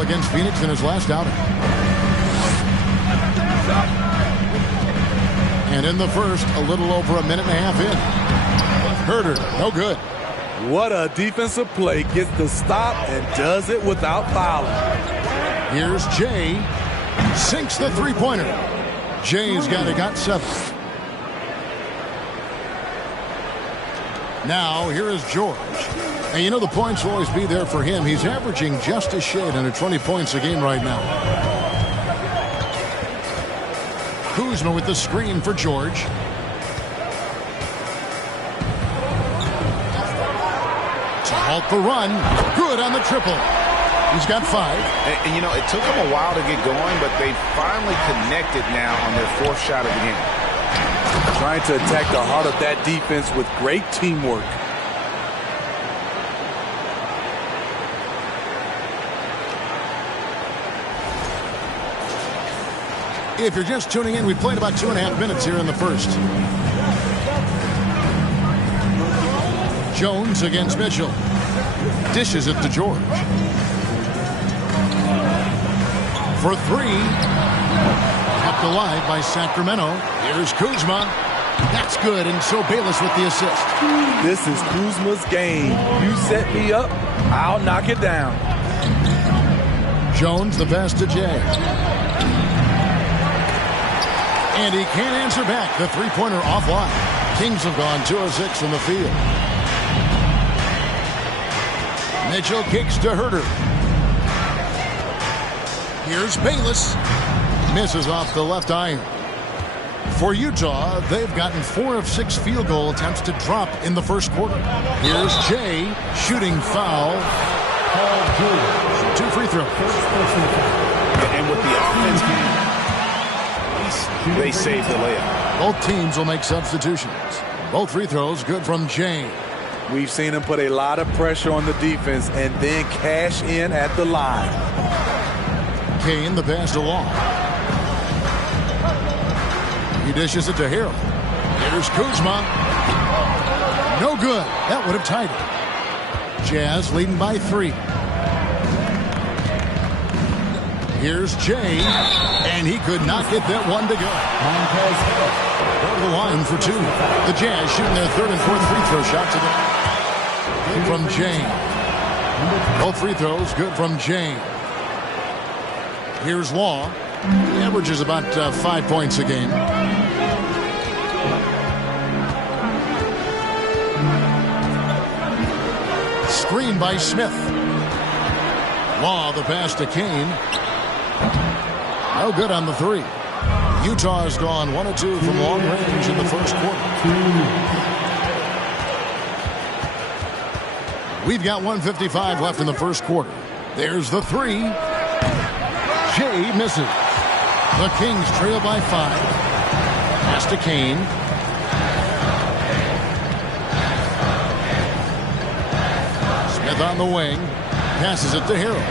against Phoenix in his last outing. And in the first, a little over a minute and a half in. Herder, no good. What a defensive play. Gets the stop and does it without fouling. Here's Jay. Sinks the three-pointer. Jay's got 7. Now, here is George. And you know the points will always be there for him. He's averaging just a shade under 20 points a game right now. Kuzma with the screen for George. To halt the run. Good on the triple. He's got 5. And you know, it took them a while to get going, but they finally connected now on their 4th shot of the game. Trying to attack the heart of that defense with great teamwork. If you're just tuning in, we played about 2.5 minutes here in the first. Jones against Mitchell. Dishes it to George. For 3. Kept alive by Sacramento. Here's Kuzma. That's good, and so Bayless with the assist. This is Kuzma's game. You set me up, I'll knock it down. Jones the pass to Jay. And he can't answer back. The three-pointer offline. Kings have gone 2 of 6 from the field. Mitchell kicks to Herder. Here's Bayless. Misses off the left iron. For Utah, they've gotten 4 of 6 field goal attempts to drop in the first quarter. Here's Jay. Shooting foul. Paul 2 free throws. And with the offense game, they saved the layup. Both teams will make substitutions. Both free throws good from Jay. We've seen him put a lot of pressure on the defense and then cash in at the line. Kane the pass to Long. He dishes it to Harold. Here's Kuzma. No good. That would have tied it. Jazz leading by 3. Here's Jay. And he could not get that one to go. Over the line for 2. The Jazz shooting their 3rd and 4th free throw shot today. Good from Jay. Both free throws good from Jay. Here's Law. He averages about 5 points a game. Screen by Smith. Law the pass to Kane. No good on the 3. Utah has gone 1 of 2 from long range in the first quarter. We've got 1:55 left in the first quarter. There's the 3. Jay misses. The Kings trail by 5. Pass to Kane. Smith on the wing. Passes it to Harold.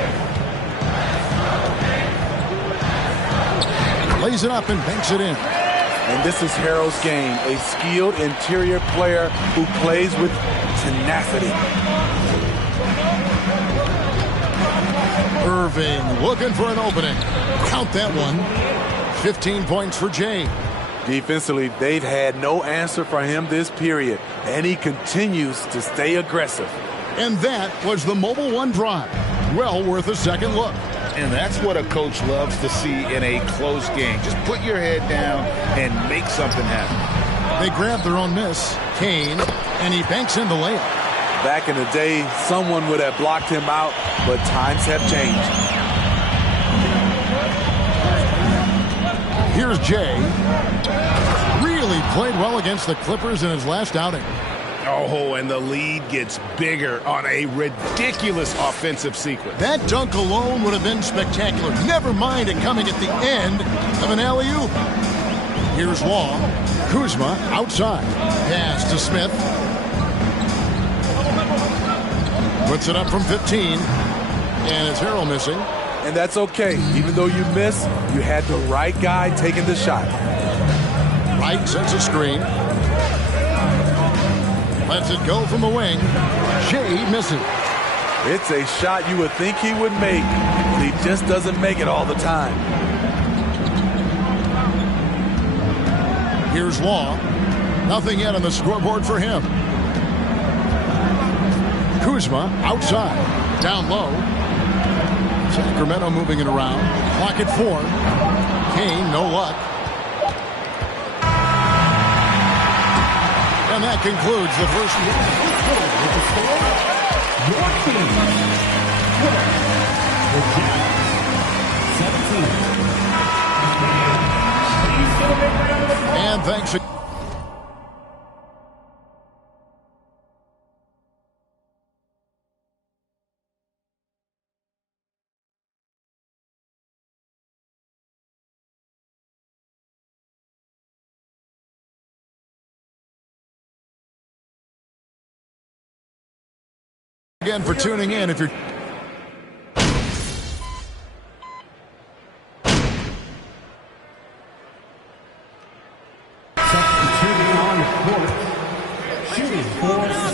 Lays it up and banks it in. And this is Harold's game. A skilled interior player who plays with tenacity. Irving looking for an opening. Count that one. 15 points for Jay. Defensively, they've had no answer for him this period, and he continues to stay aggressive. And that was the Mobile One drive. Well worth a second look. And that's what a coach loves to see in a close game. Just put your head down and make something happen. They grab their own miss. Kane, and he banks in the layup. Back in the day, someone would have blocked him out, but times have changed. Here's Jay. Really played well against the Clippers in his last outing. Oh, and the lead gets bigger on a ridiculous offensive sequence. That dunk alone would have been spectacular. Never mind it coming at the end of an alley-oop. Here's Long. Kuzma outside. Pass to Smith. Puts it up from 15. And it's Harrell missing. And that's okay. Even though you miss, you had the right guy taking the shot. Wright sets a screen. Lets it go from the wing. Jay misses. It's a shot you would think he would make, but he just doesn't make it all the time. Here's Law. Nothing yet on the scoreboard for him. Kuzma outside. Down low. Sacramento moving it around. Clock at 4. Kane, no luck. And that concludes the first Your team, the 17. And thanks again. Again for tuning in. If you're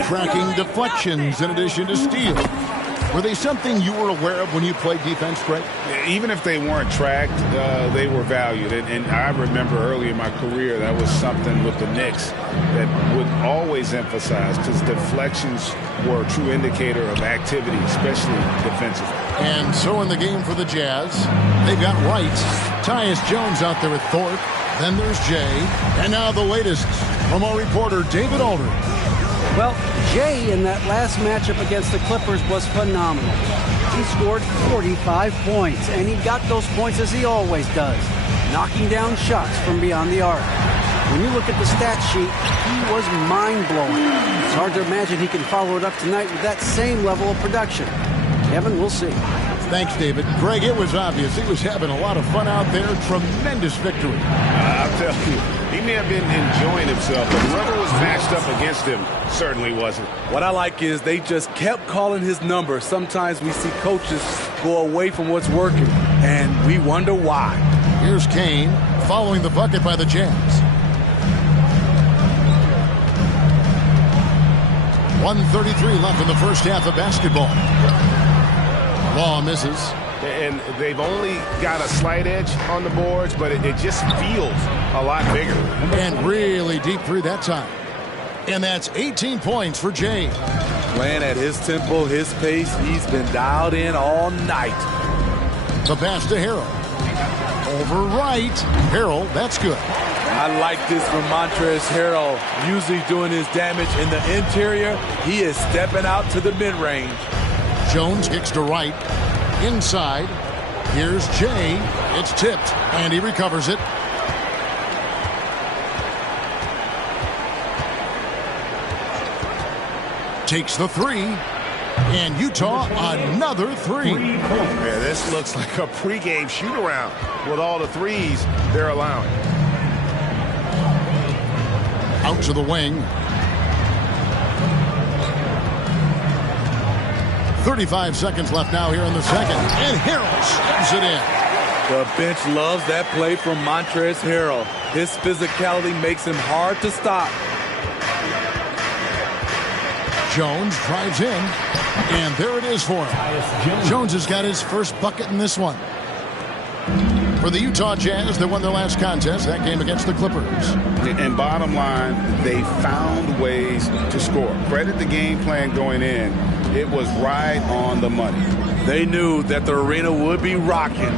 tracking deflections in addition to steals. Were they something you were aware of when you played defense, Greg? Even if they weren't tracked, they were valued. And I remember early in my career, that was something with the Knicks that would always emphasize, because deflections were a true indicator of activity, especially defensively. And so in the game for the Jazz, they've got Wright, Tyus Jones out there with Thorpe. Then there's Jay. And now the latest from our reporter, David Aldridge. Well, Jay in that last matchup against the Clippers was phenomenal. He scored 45 points, and he got those points as he always does, knocking down shots from beyond the arc. When you look at the stat sheet, he was mind-blowing. It's hard to imagine he can follow it up tonight with that same level of production. Kevin, we'll see. Thanks, David. Greg, it was obvious he was having a lot of fun out there. Tremendous victory. I'll tell you, he may have been enjoying himself, but whoever was matched up against him certainly wasn't. What I like is they just kept calling his number. Sometimes we see coaches go away from what's working, and we wonder why. Here's Kane following the bucket by the Jazz. 1:33 left in the first half of basketball. Law misses. And they've only got a slight edge on the boards, but it just feels a lot bigger. And really deep through that time. And that's 18 points for Jay. Playing at his tempo, his pace, he's been dialed in all night. The pass to Harrell. Over right. Harrell, that's good. I like this from Montrezl Harrell. Usually doing his damage in the interior. He is stepping out to the mid-range. Jones kicks to right. Inside. Here's Jay. It's tipped, and he recovers it. Takes the three. And Utah, another three. Yeah, this looks like a pregame shoot-around with all the threes they're allowing. Out to the wing. 35 seconds left now here in the second. And Harrell slams it in. The bench loves that play from Montrezl Harrell. His physicality makes him hard to stop. Jones drives in. And there it is for him. Jones has got his first bucket in this one. For the Utah Jazz, they won their last contest, that game against the Clippers. And bottom line, they found ways to score. Credit the game plan going in. It was right on the money. They knew that the arena would be rocking.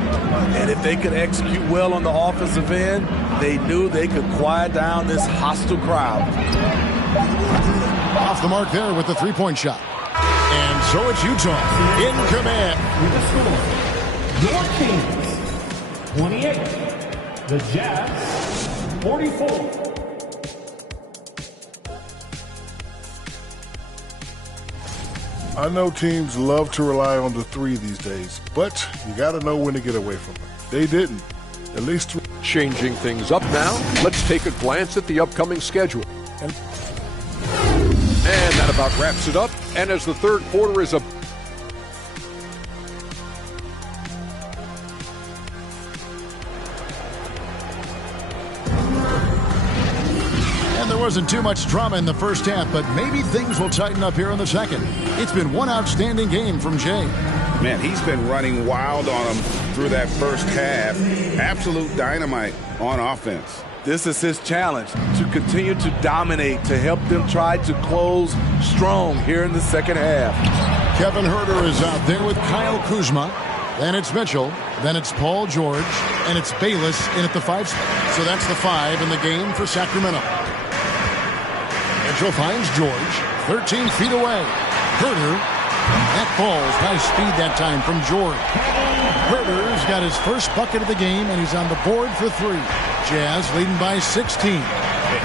And if they could execute well on the offensive end, they knew they could quiet down this hostile crowd. Off the mark there with the three-point shot. And so it's Utah in command. With the score, your Kings 28, the Jazz 44. I know teams love to rely on the three these days, but you got to know when to get away from it. They didn't. At least changing things up now, let's take a glance at the upcoming schedule. And that about wraps it up. And as the third quarter is wasn't too much drama in the first half, but maybe things will tighten up here in the second. It's been one outstanding game from Jay. Man, he's been running wild on him through that first half. Absolute dynamite on offense. This is his challenge, to continue to dominate, to help them try to close strong here in the second half. Kevin Huerter is out there with Kyle Kuzma. Then it's Mitchell. Then it's Paul George. And it's Bayless in at the 5 spot. So that's the 5 in the game for Sacramento. Mitchell finds George. 13 feet away. Huerter. That falls. Nice speed that time from George. Huerter's got his first bucket of the game, and he's on the board for 3. Jazz leading by 16.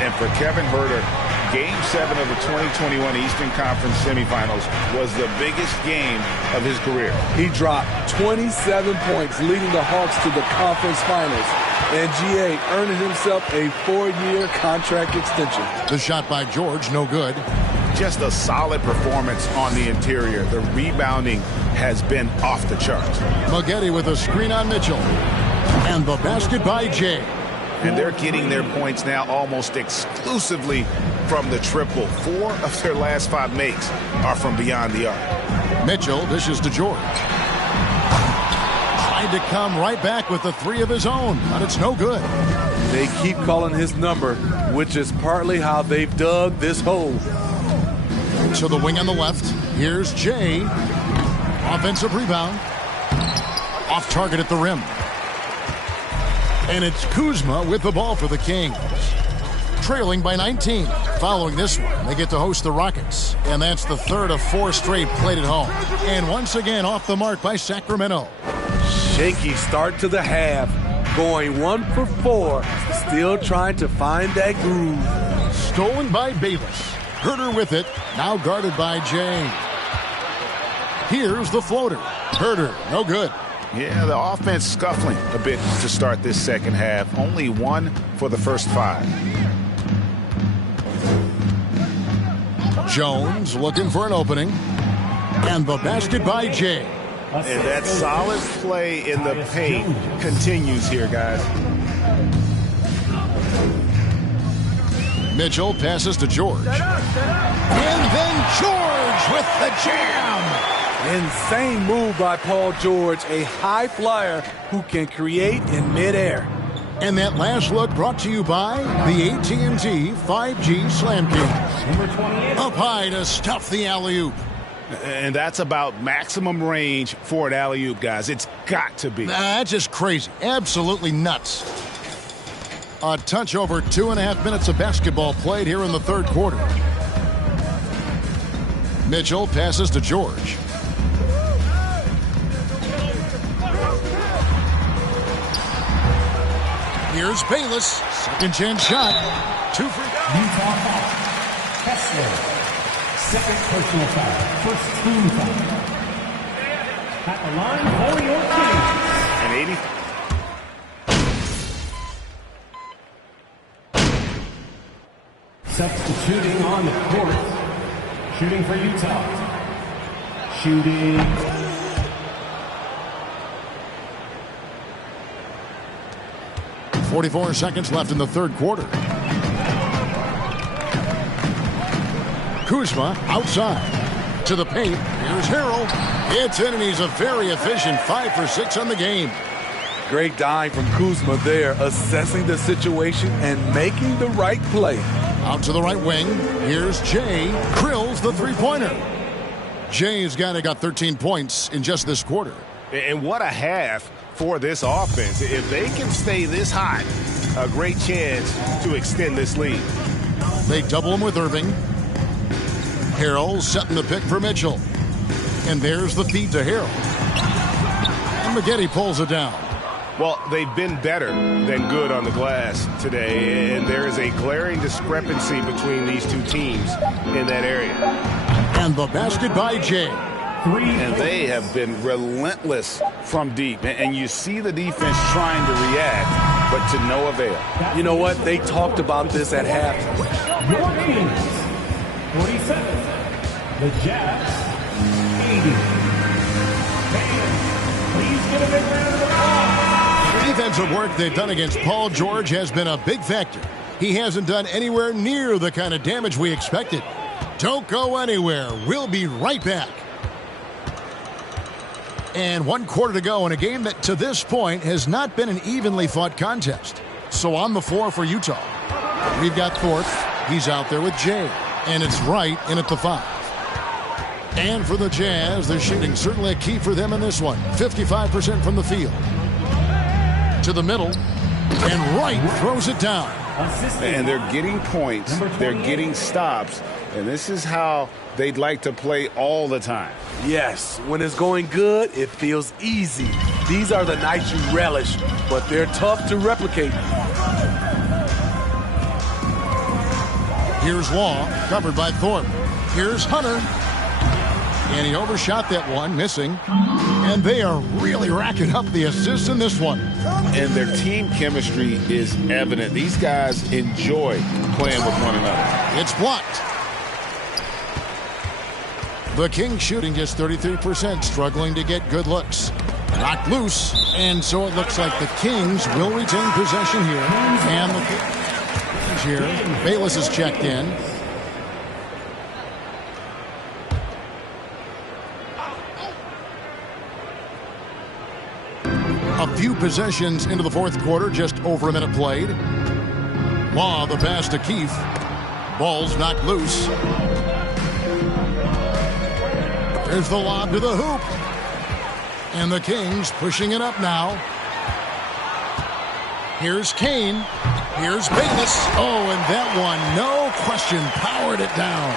And for Kevin Huerter, Game 7 of the 2021 Eastern Conference semifinals was the biggest game of his career. He dropped 27 points, leading the Hawks to the conference finals. And GA earning himself a 4-year contract extension. The shot by George, no good. Just a solid performance on the interior. The rebounding has been off the charts. Maggette with a screen on Mitchell. And the basket by Jay. And they're getting their points now almost exclusively from the triple. 4 of their last 5 makes are from beyond the arc. Mitchell dishes to George. Tried to come right back with the 3 of his own, but it's no good. They keep calling his number, which is partly how they've dug this hole. To the wing on the left. Here's Jay. Offensive rebound. Off target at the rim. And it's Kuzma with the ball for the Kings. Trailing by 19. Following this one, they get to host the Rockets. And that's the 3rd of 4 straight played at home. And once again, off the mark by Sacramento. Shaky start to the half. Going 1 for 4. Still trying to find that groove. Stolen by Bayless. Huerter with it. Now guarded by Jay. Here's the floater. Huerter, no good. Yeah, the offense scuffling a bit to start this second half. Only 1 for the first 5. Jones looking for an opening. And the basket by Jay. And that solid play in the paint continues here, guys. Mitchell passes to George. And then George with the jam. Insane move by Paul George, a high flyer who can create in midair. And that last look brought to you by the AT&T 5G Slam King. Up high to stuff the alley-oop. And that's about maximum range for an alley-oop, guys. It's got to be. That's just crazy. Absolutely nuts. A touch over 2.5 minutes of basketball played here in the 3rd quarter. Mitchell passes to George. Here's Bayless. Second chance shot. 2 free. Utah foul. Kessler. Second personal foul. First team foul. At the line for your Kings. And 80. Substituting on the court. Shooting for Utah. Shooting. 44 seconds left in the 3rd quarter. Kuzma outside. To the paint. Here's Harrell. It's in, and he's a very efficient 5 for 6 on the game. Great dime from Kuzma there, assessing the situation and making the right play. Out to the right wing. Here's Jay. Krills the 3-pointer. Jay's got 13 points in just this quarter. And what a half for this offense. If they can stay this hot, a great chance to extend this lead. They double him with Irving. Harrell setting the pick for Mitchell. And there's the feed to Harrell. And Maggette pulls it down. Well, they've been better than good on the glass today, and there is a glaring discrepancy between these two teams in that area. And the basket by Jay. And they have been relentless from deep. And you see the defense trying to react, but to no avail. You know what? They talked about this at halftime. Your Kings. 47. The Jazz. 80. Fans, please give a big round of applause. The defensive work they've done against Paul George has been a big factor. He hasn't done anywhere near the kind of damage we expected. Don't go anywhere. We'll be right back. And 1 quarter to go in a game that to this point has not been an evenly fought contest. So on the floor for Utah, we've got Thorpe. He's out there with Jay. And it's right in at the 5. And for the Jazz, their shooting certainly a key for them in this one. 55% from the field. To the middle. And Wright throws it down. And they're getting points. They're getting stops. And this is how they'd like to play all the time. Yes, when it's going good, it feels easy. These are the nights you relish, but they're tough to replicate. Here's Law, covered by Thorpe. Here's Hunter. And he overshot that one, missing. And they are really racking up the assists in this one. And their team chemistry is evident. These guys enjoy playing with one another. It's blocked. The Kings shooting just 33%, struggling to get good looks. Knocked loose, and so it looks like the Kings will retain possession here. And the Kings here. Bayless is checked in. A few possessions into the 4th quarter, just over a minute played. Law, the pass to Keefe. Ball's knocked loose. There's the lob to the hoop. And the Kings pushing it up now. Here's Kane. Here's Bayless. Oh, and that one, no question, powered it down.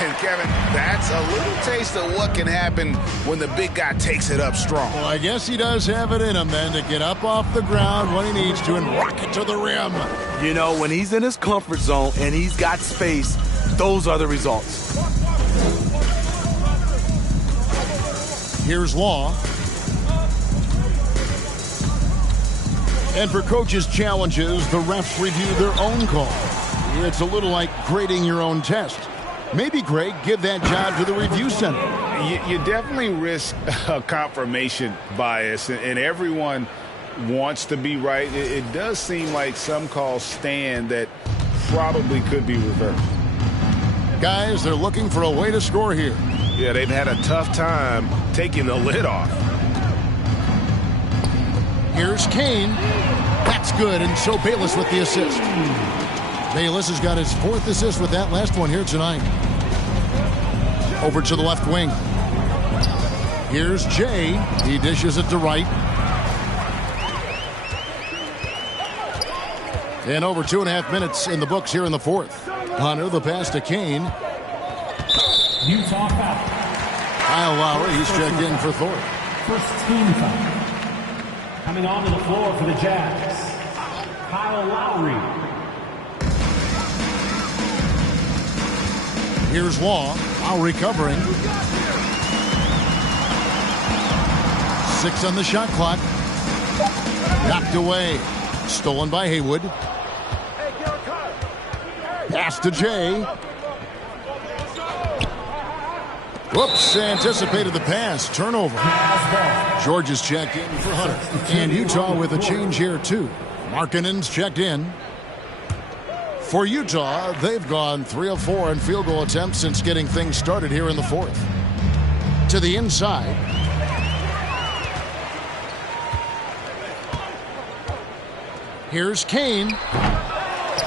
And, Kevin, that's a little taste of what can happen when the big guy takes it up strong. Well, I guess he does have it in him, then, to get up off the ground when he needs to and rock it to the rim. You know, when he's in his comfort zone and he's got space, those are the results. Here's Law. And for coaches' challenges, the refs review their own call. It's a little like grading your own test. Maybe, Greg, give that job to the review center. You definitely risk a confirmation bias, and everyone wants to be right. It does seem like some calls stand that probably could be reversed. Guys, they're looking for a way to score here. Yeah, they've had a tough time taking the lid off. Here's Kane. That's good, and so Bayless with the assist. Bayless has got his 4th assist with that last one here tonight. Over to the left wing. Here's Jay. He dishes it to Wright. And over 2.5 minutes in the books here in the 4th. Hunter, the pass to Kane. Utah foul. Kyle Lowry, he's checked in for Thorpe. First team foul. Coming onto the floor for the Jazz, Kyle Lowry. Here's Law. Lowry covering. 6 on the shot clock. Knocked away. Stolen by Haywood. Pass to Jay. Whoops, anticipated the pass. Turnover. George is checked in for Hunter. And Utah with a change here, too. Markkanen's checked in. For Utah, they've gone 3 of 4 in field goal attempts since getting things started here in the 4th. To the inside. Here's Kane.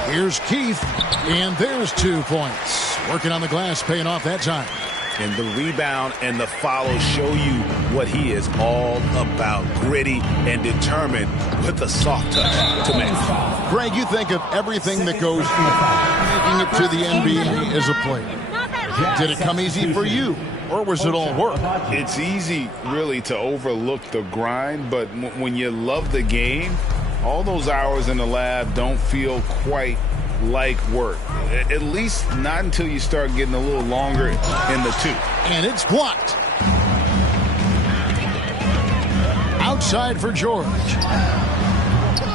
Here's Keith. And there's 2 points. Working on the glass, paying off that time. And the rebound and the follow show you what he is all about. Gritty and determined with a soft touch to make. Greg, you think of everything that goes making it to the NBA as a player. Did it come easy for you, or was it all work? It's easy, really, to overlook the grind, but when you love the game, all those hours in the lab don't feel quite like work. At least not until you start getting a little longer in the 2. And it's blocked. Outside for George.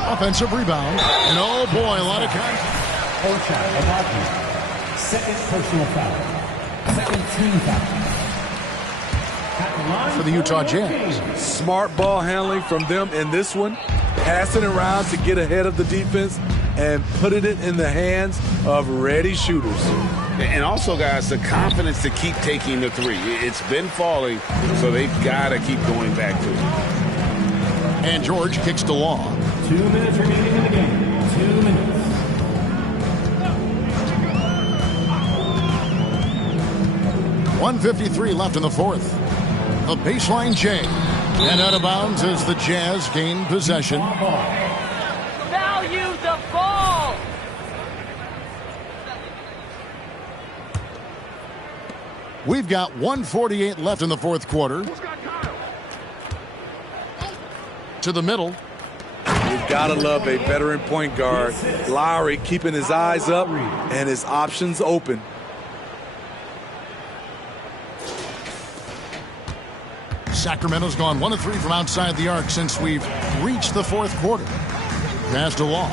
Offensive rebound. And oh boy, a lot of contact. Second personal foul. Second team foul. For the Utah Jazz. Smart ball handling from them in this one. Passing around to get ahead of the defense. and putting it in the hands of ready shooters. And also, guys, the confidence to keep taking the three. It's been falling, so they've got to keep going back to it. And George kicks to Law. 2 minutes remaining in the game. 2 minutes. .153 left in the fourth. The baseline J. And out of bounds as the Jazz gain possession. Value the ball! We've got 1:48 left in the fourth quarter. To the middle. You've got to love a veteran point guard. Lowry keeping his eyes up and his options open. Sacramento's gone 1 of 3 from outside the arc since we've reached the fourth quarter. Pass to Law.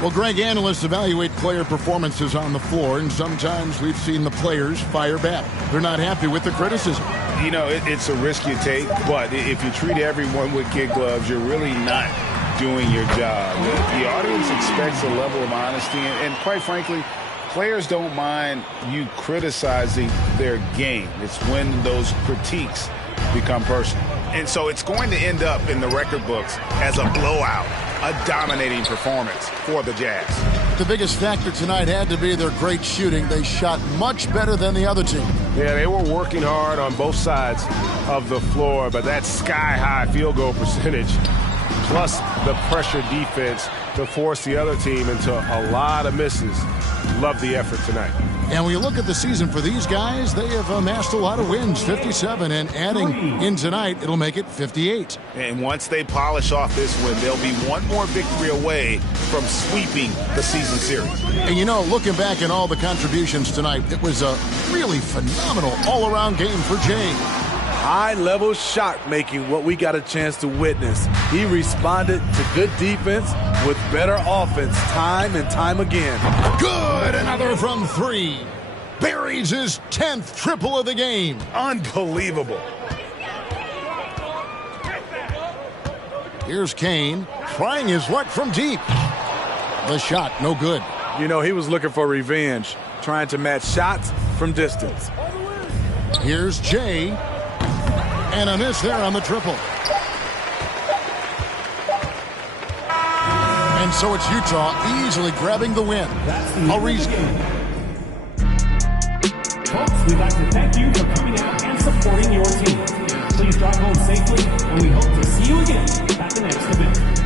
Well, Greg, analysts evaluate player performances on the floor, and sometimes we've seen the players fire back. They're not happy with the criticism. You know, it's a risk you take, but if you treat everyone with kid gloves, you're really not doing your job. The audience expects a level of honesty, and quite frankly, players don't mind you criticizing their game. It's when those critiques become personal. And so it's going to end up in the record books as a blowout, a dominating performance for the Jazz. The biggest factor tonight had to be their great shooting. They shot much better than the other team. Yeah, they were working hard on both sides of the floor, but that sky-high field goal percentage plus the pressure defense to force the other team into a lot of misses. Love the effort tonight. And when you look at the season for these guys, they have amassed a lot of wins, 57, and adding in tonight, it'll make it 58. And once they polish off this win, they'll be one more victory away from sweeping the season series. And you know, looking back at all the contributions tonight, it was a really phenomenal all-around game for Jay. High-level shot making, what we got a chance to witness. He responded to good defense with better offense time and time again. Good, another from 3. Buries his 10th triple of the game. Unbelievable. Here's Kane trying his luck from deep. The shot, no good. You know, he was looking for revenge, trying to match shots from distance. Here's Jay. And a miss there on the triple. And so it's Utah easily grabbing the win. A reason. Folks, we'd like to thank you for coming out and supporting your team. Please drive home safely, and we hope to see you again at the next event.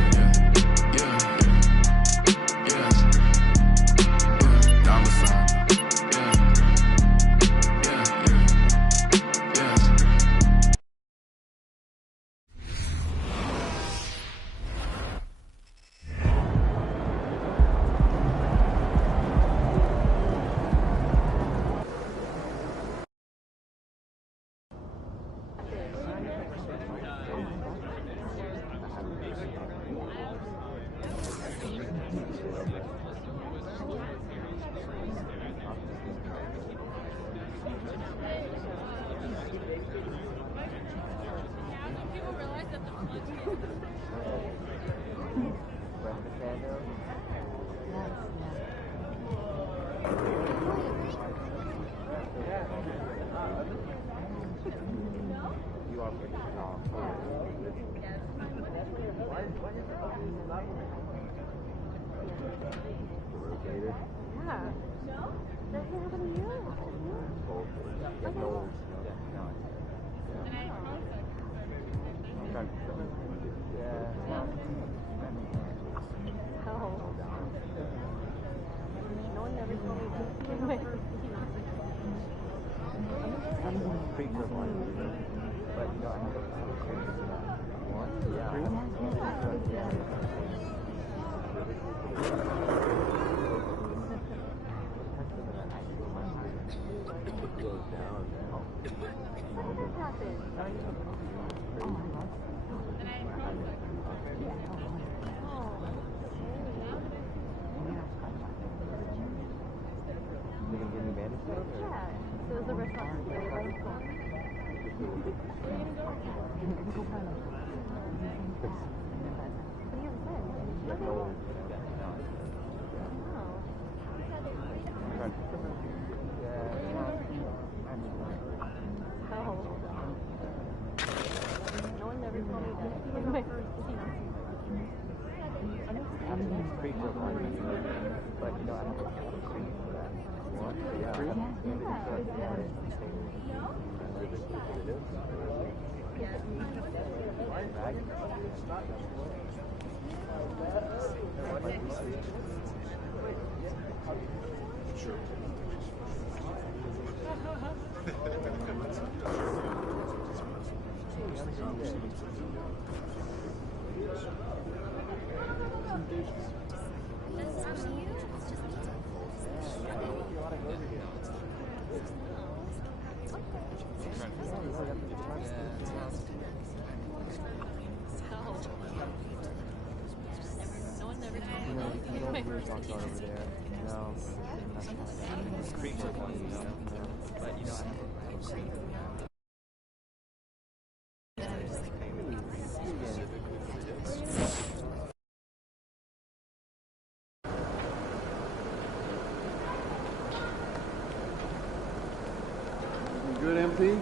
Good, MP?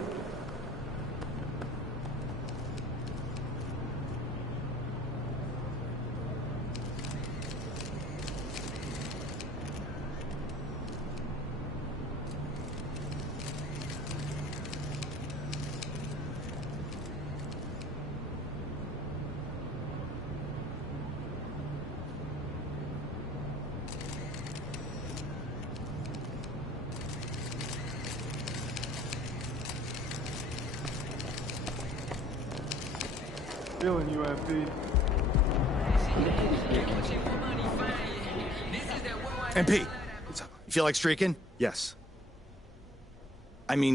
Feeling you, MP. MP, what's up? You feel like streaking? Yes. I mean...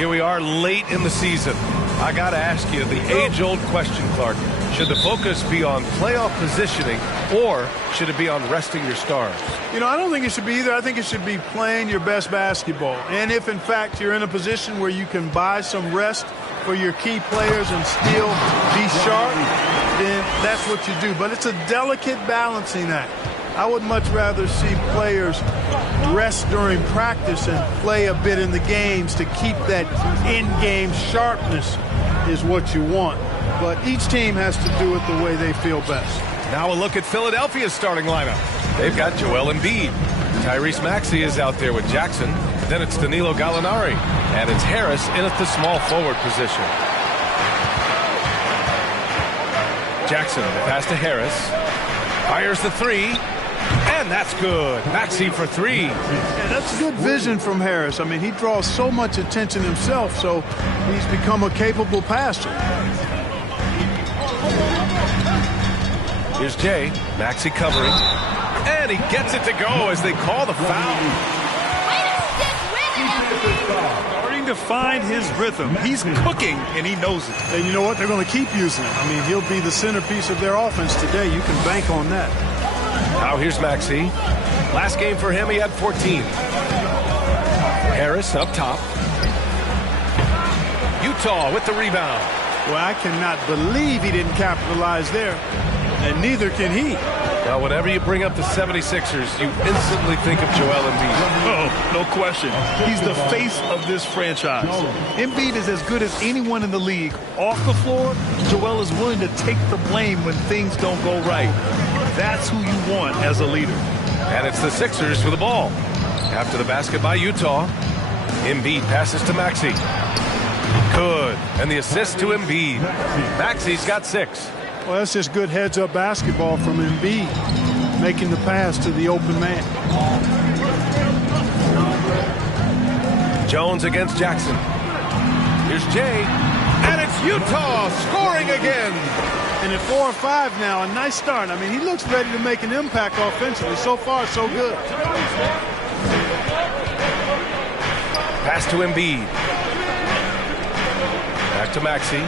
Here we are late in the season. I got to ask you the age-old question, Clark. Should the focus be on playoff positioning or should it be on resting your stars? You know, I don't think it should be either. I think it should be playing your best basketball. And if, in fact, you're in a position where you can buy some rest for your key players and still be sharp, then that's what you do. But it's a delicate balancing act. I would much rather see players rest during practice and play a bit in the games to keep that in-game sharpness is what you want. But each team has to do it the way they feel best. Now a look at Philadelphia's starting lineup. They've got Joel Embiid. Tyrese Maxey is out there with Jackson. Then it's Danilo Gallinari. And it's Harris in at the small forward position. Jackson, the pass to Harris. Fires the three. And that's good. Maxey for three. Yeah, that's good vision from Harris. I mean, he draws so much attention himself, so he's become a capable passer. Here's Jay. Maxey covering. And he gets it to go as they call the foul. Starting to find his rhythm. He's cooking, and he knows it. And you know what? They're going to keep using it. I mean, he'll be the centerpiece of their offense today. You can bank on that. Now here's Maxey. Last game for him, he had 14. Harris up top. Utah with the rebound. Well, I cannot believe he didn't capitalize there. And neither can he. Now, whenever you bring up the 76ers, you instantly think of Joel Embiid. Oh, no question. He's the face of this franchise. Embiid is as good as anyone in the league. Off the floor, Joel is willing to take the blame when things don't go right. That's who you want as a leader. And it's the Sixers with the ball. After the basket by Utah, Embiid passes to Maxey. Good. And the assist to Embiid. Maxey's got 6. Well, that's just good heads-up basketball from Embiid, making the pass to the open man. Jones against Jackson. Here's Jay. And it's Utah scoring again. And at 4 or 5 now, a nice start. I mean, he looks ready to make an impact offensively. So far, so good. Pass to Embiid. Back to Maxey.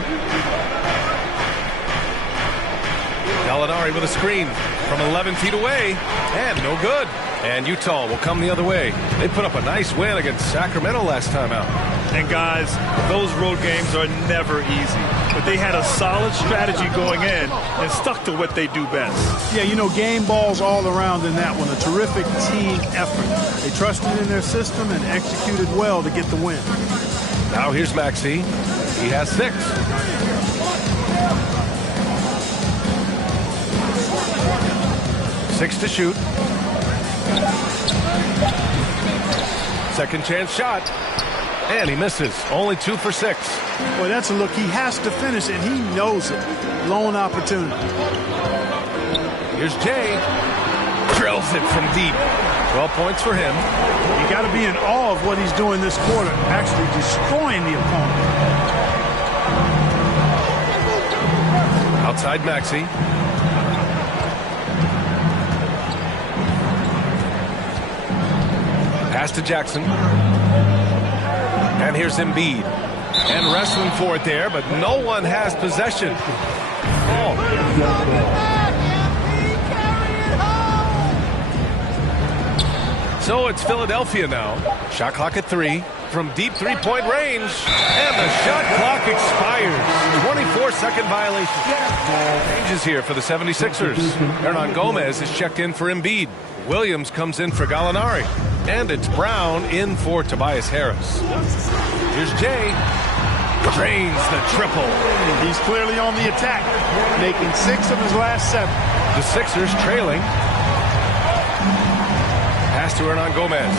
Gallinari with a screen from 11 feet away. And no good. And Utah will come the other way. They put up a nice win against Sacramento last time out. And guys, those road games are never easy. But they had a solid strategy going in and stuck to what they do best. Yeah, you know, game balls all around in that one. A terrific team effort. They trusted in their system and executed well to get the win. Now here's Maxey. He has 6. Six to shoot. Second chance shot. And he misses. Only 2 for 6. Boy, that's a look. He has to finish, and he knows it. Lone opportunity. Here's Jay. Drills it from deep. 12 points for him. You got to be in awe of what he's doing this quarter, actually destroying the opponent. Outside Maxey. Pass to Jackson. And here's Embiid. And wrestling for it there, but no one has possession. Oh. So it's Philadelphia now. Shot clock at 3 from deep three-point range. And the shot clock expires. 24-second violation. Changes here for the 76ers. Hernan Gomez is checked in for Embiid. Williams comes in for Gallinari. And it's Brown in for Tobias Harris. Here's Jay. Drains the triple. He's clearly on the attack, making 6 of his last 7. The Sixers trailing. Pass to Hernan Gomez.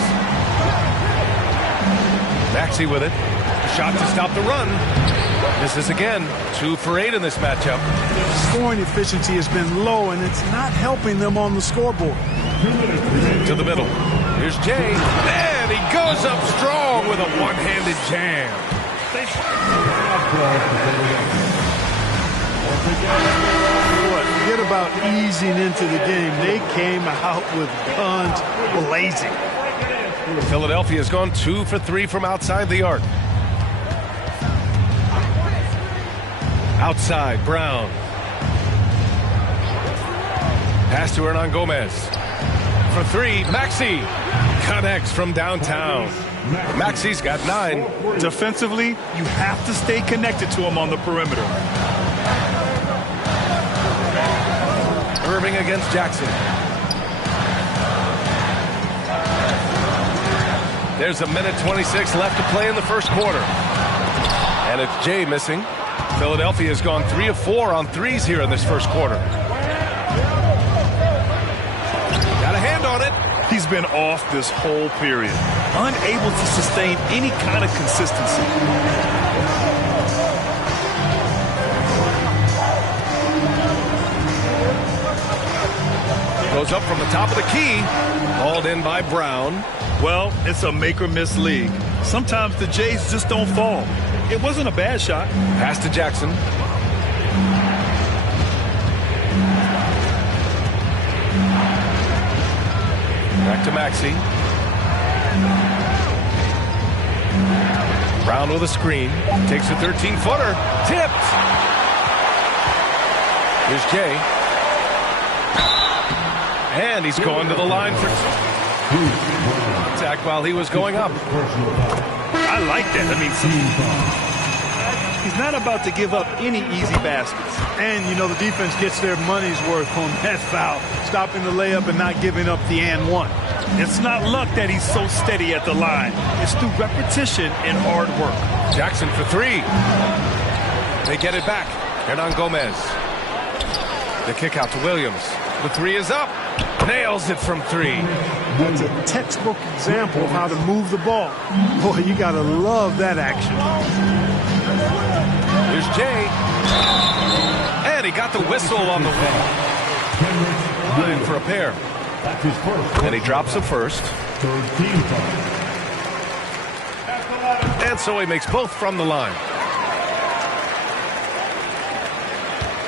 Maxey with it. Shot to stop the run. Misses again. 2 for 8 in this matchup. Scoring efficiency has been low, and it's not helping them on the scoreboard. To the middle. Here's Jay. And he goes up strong with a one-handed jam. Forget about easing into the game. They came out with guns blazing. Philadelphia's gone 2 for 3 from outside the arc. Outside, Brown. Pass to Hernan Gomez. For 3, Maxey. Connects from downtown. Maxey's got 9. Defensively, you have to stay connected to him on the perimeter. Irving against Jackson. There's a minute 26 left to play in the first quarter. And it's Jay missing. Philadelphia has gone 3 of 4 on threes here in this first quarter. Got a hand on it. He's been off this whole period, unable to sustain any kind of consistency. Goes up from the top of the key. Hauled in by Brown. Well, it's a make-or-miss league. Sometimes the Jays just don't fall. It wasn't a bad shot. Pass to Jackson. Back to Maxey. Brown with a screen. Takes a 13-footer. Tipped. Here's Jay. And he's going to the line for attack while he was going up. I like that. I mean, He's not about to give up any easy baskets. And, you know, the defense gets their money's worth on that foul, stopping the layup and not giving up the and one. It's not luck that he's so steady at the line. It's through repetition and hard work. Jackson for three. They get it back. Hernan Gomez. The kick out to Williams. The three is up. Nails it from three. That's a textbook example of how to move the ball. Boy, you got to love that action. Here's Jay. And he got the whistle on the way. Line for a pair. And he drops the first. And so he makes both from the line.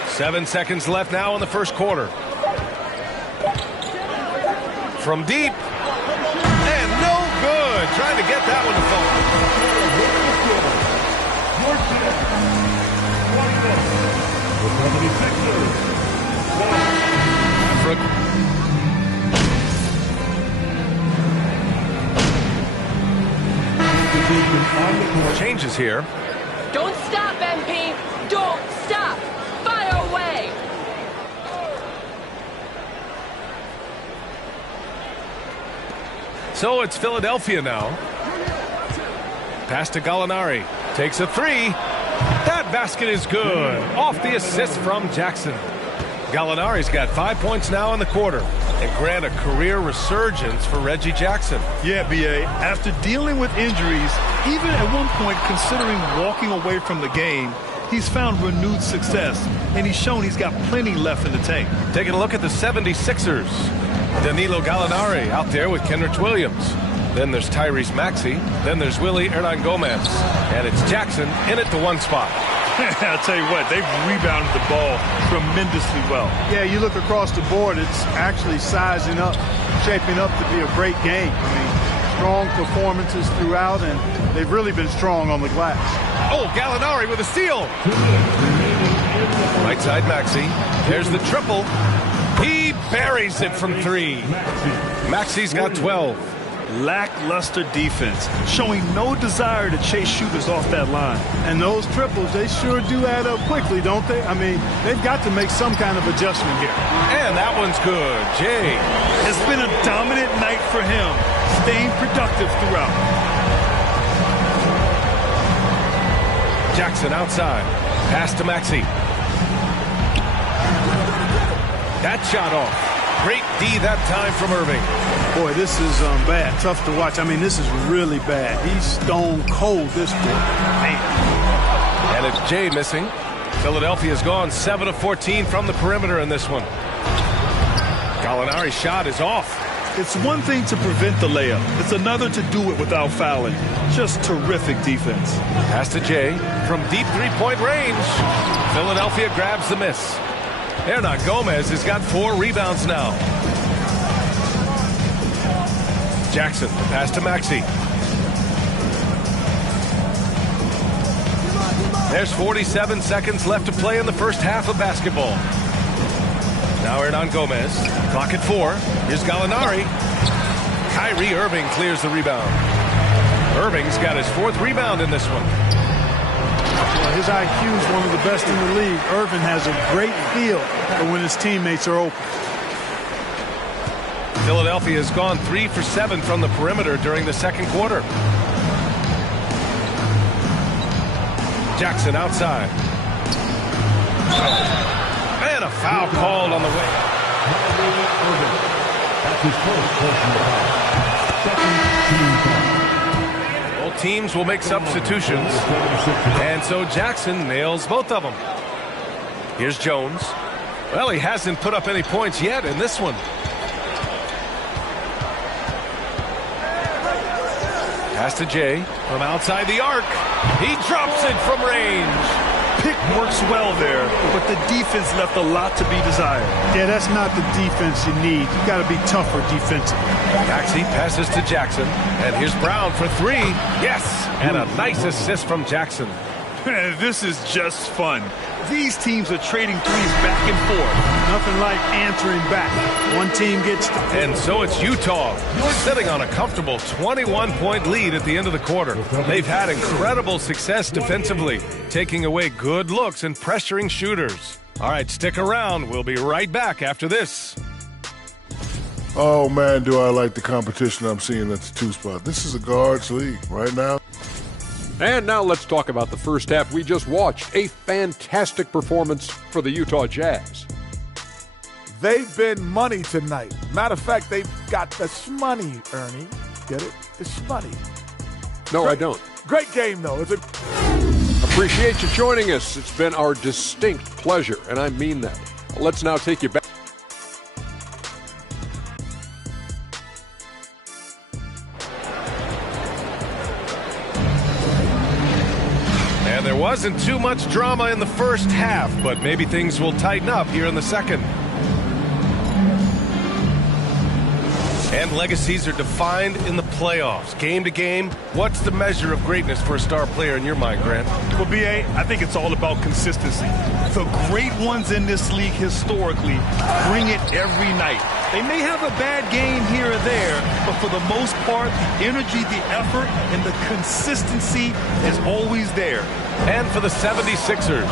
7 seconds left now in the first quarter. From deep. And no good. Trying to get that one to fall. Changes here. Don't stop, MP. Don't stop. Fire away. So it's Philadelphia now. Pass to Gallinari. Takes a three. That basket is good. Off the assist from Jackson. Gallinari's got 5 points now in the quarter. And grant a career resurgence for Reggie Jackson. Yeah, B.A. After dealing with injuries, even at one point considering walking away from the game, he's found renewed success, and he's shown he's got plenty left in the tank. Taking a look at the 76ers. Danilo Gallinari out there with Kenrich Williams. Then there's Tyrese Maxey. Then there's Willie Hernan Gomez. And it's Jackson in at the one spot. I'll tell you what, they've rebounded the ball tremendously well. Yeah, you look across the board, it's actually sizing up, shaping up to be a great game. I mean, strong performances throughout, and they've really been strong on the glass. Oh, Gallinari with a steal. Right side Maxey. There's the triple. He buries it from three. Maxey's got 12. Lackluster defense, showing no desire to chase shooters off that line. And those triples, they sure do add up quickly, don't they? I mean, they've got to make some kind of adjustment here. And that one's good. Jay. It's been a dominant night for him, staying productive throughout. Jackson outside. Pass to Maxey. That shot off. Great D that time from Irving. Boy, this is bad. Tough to watch. I mean, this is really bad. He's stone cold, this boy. Man. And it's Jay missing. Philadelphia's gone 7 of 14 from the perimeter in this one. Gallinari's shot is off. It's one thing to prevent the layup. It's another to do it without fouling. Just terrific defense. Pass to Jay from deep three-point range. Philadelphia grabs the miss. Hernan Gomez has got 4 rebounds now. Jackson, pass to Maxey. There's 47 seconds left to play in the first half of basketball. Now Hernan Gomez. Clock at 4. Here's Gallinari. Kyrie Irving clears the rebound. Irving's got his 4th rebound in this one. His IQ is one of the best in the league. Irving has a great feel for when his teammates are open. Philadelphia has gone 3 for 7 from the perimeter during the second quarter. Jackson outside. And a foul called on the way. Both teams will make substitutions. And so Jackson nails both of them. Here's Jones. Well, he hasn't put up any points yet in this one. Pass to Jay from outside the arc. He drops it from range. Pick works well there, but the defense left a lot to be desired. Yeah, that's not the defense you need. You got to be tougher defensively. Maxey passes to Jackson, and here's Brown for 3. Yes, and a nice assist from Jackson. This is just fun. These teams are trading threes back and forth. Nothing like answering back. One team gets... And so it's Utah, sitting on a comfortable 21-point lead at the end of the quarter. They've had incredible success defensively, taking away good looks and pressuring shooters. All right, stick around. We'll be right back after this. Oh, man, do I like the competition I'm seeing at the 2 spot. This is a guards league right now. And now let's talk about the first half we just watched. A fantastic performance for the Utah Jazz. They've been money tonight. Matter of fact, they've got the shmoney, Ernie. Get it? The shmoney. No, I don't. Great game, though. Appreciate you joining us. It's been our distinct pleasure, and I mean that. Let's now take you back. And there wasn't too much drama in the first half, but maybe things will tighten up here in the second. And legacies are defined in the playoffs. Game to game, what's the measure of greatness for a star player in your mind, Grant? Well, B.A., I think it's all about consistency. The great ones in this league historically bring it every night. They may have a bad game here or there, but for the most part, the energy, the effort, and the consistency is always there. And for the 76ers,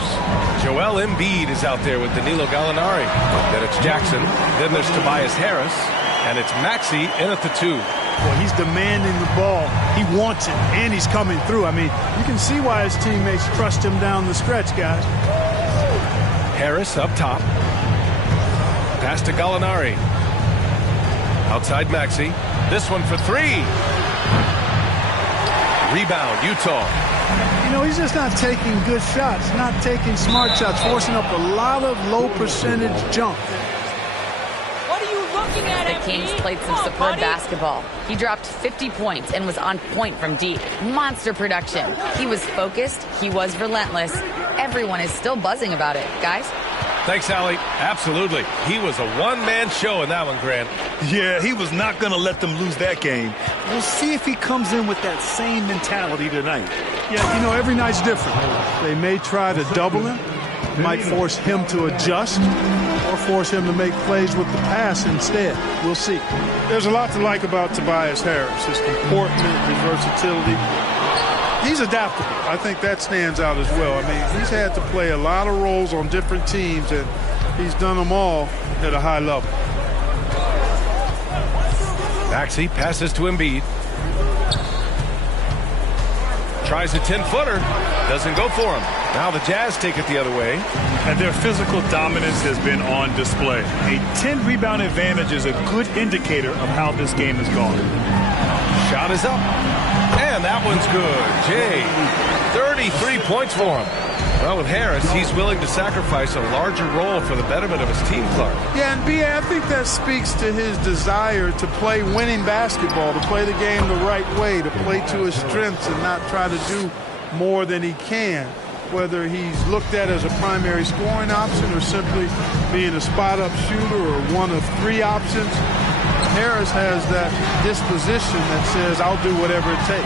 Joel Embiid is out there with Danilo Gallinari. Then it's Jackson. Then there's Tobias Harris. And it's Maxey in at the 2. Well, he's demanding the ball. He wants it, and he's coming through. I mean, you can see why his teammates trust him down the stretch, guys. Harris up top. Pass to Gallinari. Outside Maxey. This one for 3. Rebound, Utah. You know, he's just not taking good shots, not taking smart shots, forcing up a lot of low percentage jump. The Kings played some superb basketball. He dropped 50 points and was on point from deep. Monster production. He was focused. He was relentless. Everyone is still buzzing about it. Guys? Thanks, Allie. Absolutely. He was a one-man show in that one, Grant. Yeah, he was not going to let them lose that game. We'll see if he comes in with that same mentality tonight. Yeah, you know, every night's different. They may try to double him. Might force him to adjust or force him to make plays with the pass instead. We'll see. There's a lot to like about Tobias Harris, his comportment, his versatility. He's adaptable. I think that stands out as well. I mean, he's had to play a lot of roles on different teams, and he's done them all at a high level. Maxey passes to Embiid. Tries a 10-footer. Doesn't go for him. Now the Jazz take it the other way. And their physical dominance has been on display. A 10-rebound advantage is a good indicator of how this game has gone. Shot is up. And that one's good. Jay, 33 points for him. Well, with Harris, he's willing to sacrifice a larger role for the betterment of his team, Clark. Yeah, and B.A., I think that speaks to his desire to play winning basketball, to play the game the right way, to play to his strengths and not try to do more than he can. Whether he's looked at as a primary scoring option or simply being a spot-up shooter or one of 3 options, Harris has that disposition that says, I'll do whatever it takes.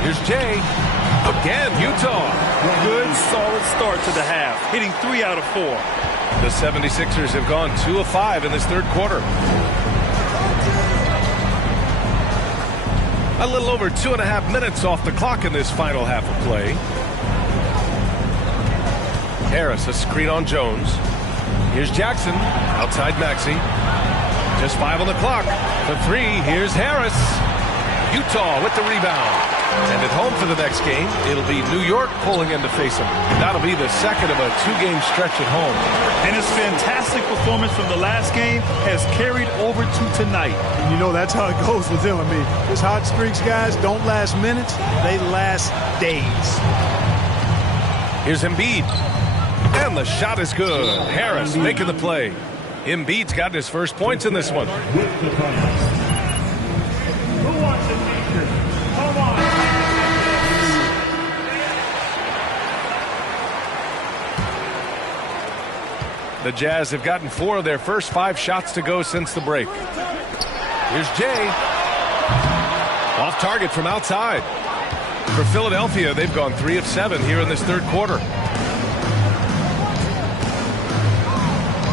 Here's Jay. Again, Utah. Good, solid start to the half, hitting 3 out of 4. The 76ers have gone 2 of 5 in this third quarter. A little over 2.5 minutes off the clock in this final half of play. Harris, a screen on Jones. Here's Jackson, outside Maxey. Just 5 on the clock. For 3, here's Harris. Utah with the rebound. And at home for the next game, it'll be New York pulling in to face them. That'll be the second of a 2-game stretch at home. And his fantastic performance from the last game has carried over to tonight. And you know, that's how it goes with him. I mean, his hot streaks, guys, don't last minutes. They last days. Here's Embiid. And the shot is good. Harris making the play. Embiid's got his first points in this one. Who wants a t-shirt? Come on. The Jazz have gotten 4 of their first 5 shots to go since the break. Here's Jay. Off target from outside. For Philadelphia, they've gone 3 of 7 here in this third quarter.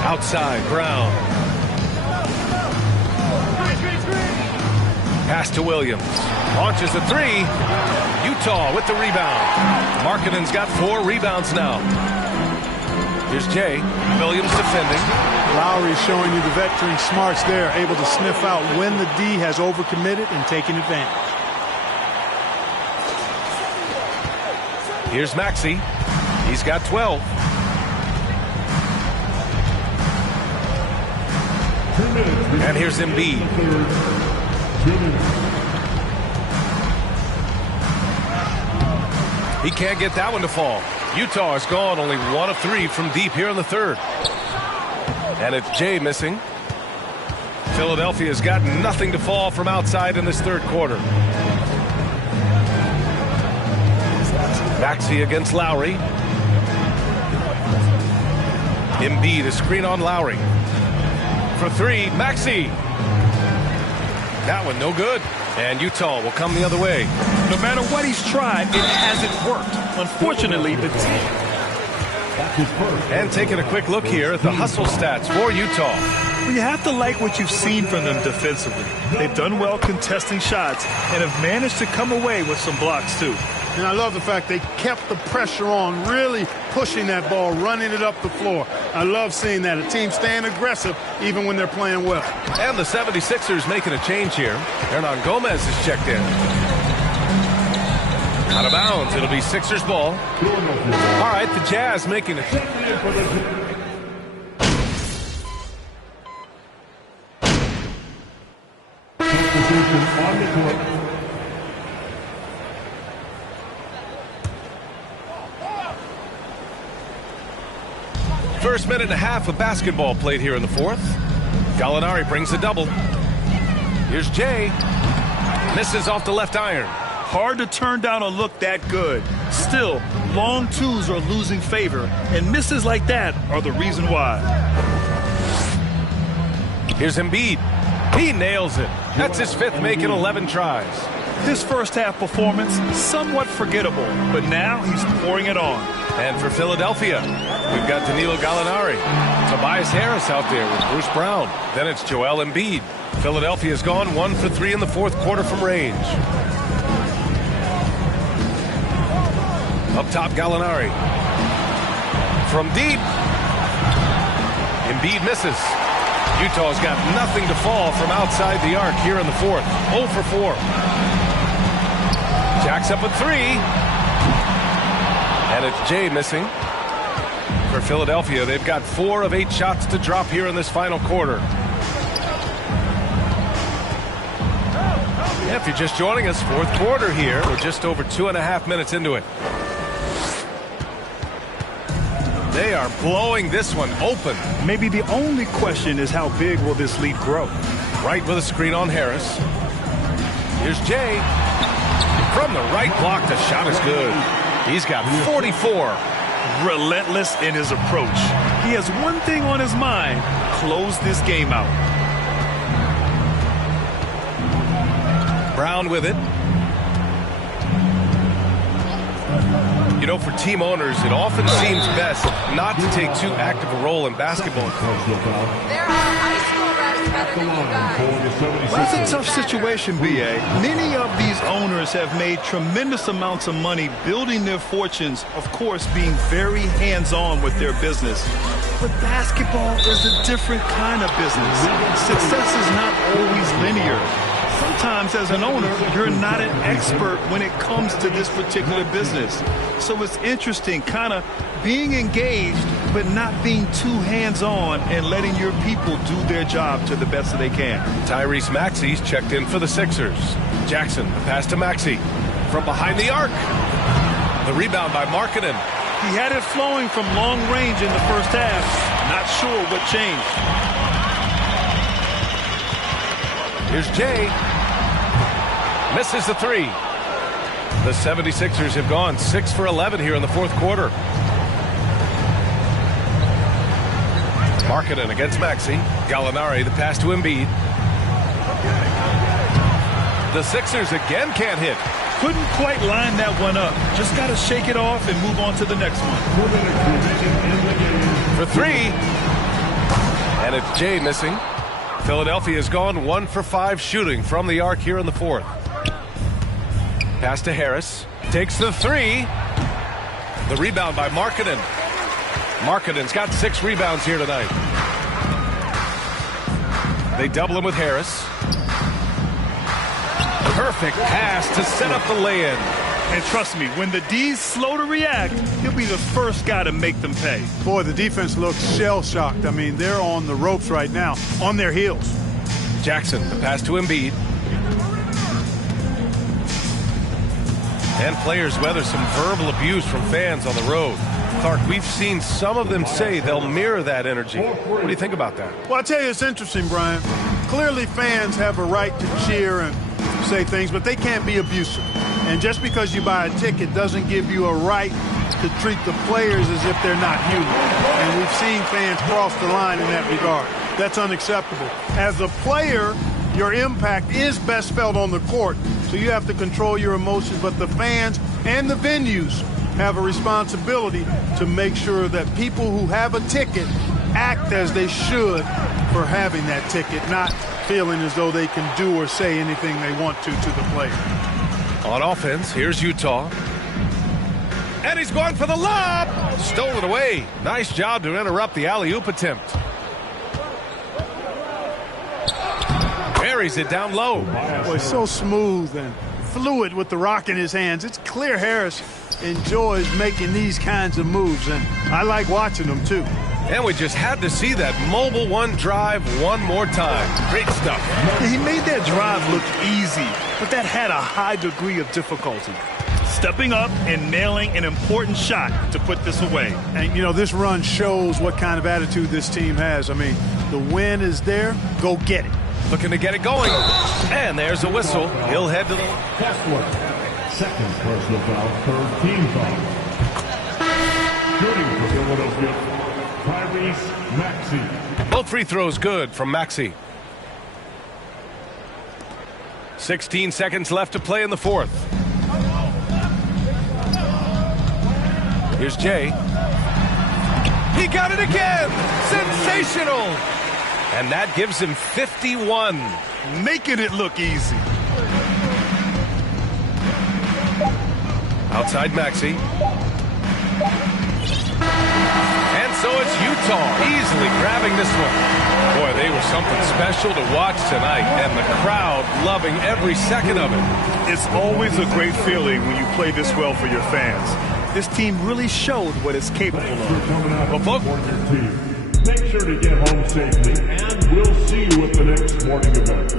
Outside, Brown. Pass to Williams. Launches a 3. Utah with the rebound. Markkanen's got 4 rebounds now. Here's Jay. Williams defending. Lowry showing you the veteran smarts there, able to sniff out when the D has overcommitted and taking advantage. Here's Maxey. He's got 12. And here's Embiid. He can't get that one to fall. Utah is gone only 1 of 3 from deep here in the third. And it's Jay missing. Philadelphia's got nothing to fall from outside in this third quarter. Maxey against Lowry. Embiid, a screen on Lowry. For 3, Maxey. That one no good. And Utah will come the other way. No matter what he's tried, it hasn't worked. Unfortunately, the team. And taking a quick look here at the hustle stats for Utah. Well, you have to like what you've seen from them defensively. They've done well contesting shots and have managed to come away with some blocks, too. And I love the fact they kept the pressure on, really pushing that ball, running it up the floor. I love seeing that. A team staying aggressive even when they're playing well. And the 76ers making a change here. Hernan Gomez is checked in. Out of bounds. It'll be Sixers ball. All right, the Jazz making it. First minute and a half of basketball played here in the fourth. Gallinari brings a double. Here's Jay. Misses off the left iron. Hard to turn down a look that good. Still, long twos are losing favor, and misses like that are the reason why. Here's Embiid. He nails it. That's his 5th make in 11 tries. His first half performance, somewhat forgettable, but now he's pouring it on. And for Philadelphia, we've got Danilo Gallinari. Tobias Harris out there with Bruce Brown. Then it's Joel Embiid. Philadelphia's gone 1 for 3 in the fourth quarter from range. Up top, Gallinari. From deep. Embiid misses. Utah's got nothing to fall from outside the arc here in the fourth. 0 for 4. Jack's up at 3. And it's Jay missing. For Philadelphia, they've got 4 of 8 shots to drop here in this final quarter. Yeah, if you're just joining us, fourth quarter here. We're just over 2.5 minutes into it. They are blowing this one open. Maybe the only question is how big will this lead grow? Right with a screen on Harris. Here's Jay. From the right block, the shot is good. He's got 44. Relentless in his approach. He has one thing on his mind: close this game out. Brown with it. You know, for team owners, it often seems best not to take too active a role in basketball. There are high school refs better than you guys. Well, it's a tough situation, B.A. Many of these owners have made tremendous amounts of money building their fortunes, of course, being very hands-on with their business. But basketball is a different kind of business. Success is not always linear. Sometimes as an owner, you're not an expert when it comes to this particular business. So it's interesting kind of being engaged, but not being too hands-on and letting your people do their job to the best that they can. Tyrese Maxey's checked in for the Sixers. Jackson, the pass to Maxey. From behind the arc. The rebound by Markkanen. He had it flowing from long range in the first half. Not sure what changed. Here's Jay. Misses the 3. The 76ers have gone 6 for 11 here in the fourth quarter. Markkanen against Maxey. Gallinari, the pass to Embiid. The Sixers again can't hit. Couldn't quite line that one up. Just got to shake it off and move on to the next one. For three. And it's Jay missing. Philadelphia has gone 1 for 5 shooting from the arc here in the fourth. Pass to Harris. Takes the three. The rebound by Markkanen. Markkanen's got 6 rebounds here tonight. They double him with Harris. Perfect pass to set up the lay-in. And trust me, when the D's slow to react, he'll be the first guy to make them pay. Boy, the defense looks shell-shocked. I mean, they're on the ropes right now, on their heels. Jackson, the pass to Embiid. And players weather some verbal abuse from fans on the road. Clark, we've seen some of them say they'll mirror that energy. What do you think about that? Well, I tell you, it's interesting, Brian. Clearly, fans have a right to cheer and say things, but they can't be abusive. And just because you buy a ticket doesn't give you a right to treat the players as if they're not human. And we've seen fans cross the line in that regard. That's unacceptable. As a player, your impact is best felt on the court, so you have to control your emotions. But the fans and the venues have a responsibility to make sure that people who have a ticket act as they should for having that ticket, not feeling as though they can do or say anything they want to the player. On offense, here's Utah. And he's going for the lob. Stolen away. Nice job to interrupt the alley-oop attempt. Buries it down low. Boy, so smooth and fluid with the rock in his hands. It's clear Harris enjoys making these kinds of moves, and I like watching them too. And we just had to see that mobile one drive one more time. Great stuff. He made that drive look easy, but that had a high degree of difficulty. Stepping up and nailing an important shot to put this away. And, you know, this run shows what kind of attitude this team has. I mean, the win is there. Go get it. Looking to get it going. And there's a whistle. He'll head to the... Second personal foul, third team foul. Shooting for Philadelphia, Tyrese Maxey. Both free throws good from Maxey. 16 seconds left to play in the fourth. Here's Jay. He got it again! Sensational! And that gives him 51. Making it look easy. Outside Maxey. And so it's Utah easily grabbing this one. Boy, they were something special to watch tonight, and the crowd loving every second of it. It's always a great feeling when you play this well for your fans. This team really showed what it's capable of. Well, folks, make sure to get home safely, and we'll see you at the next sporting event.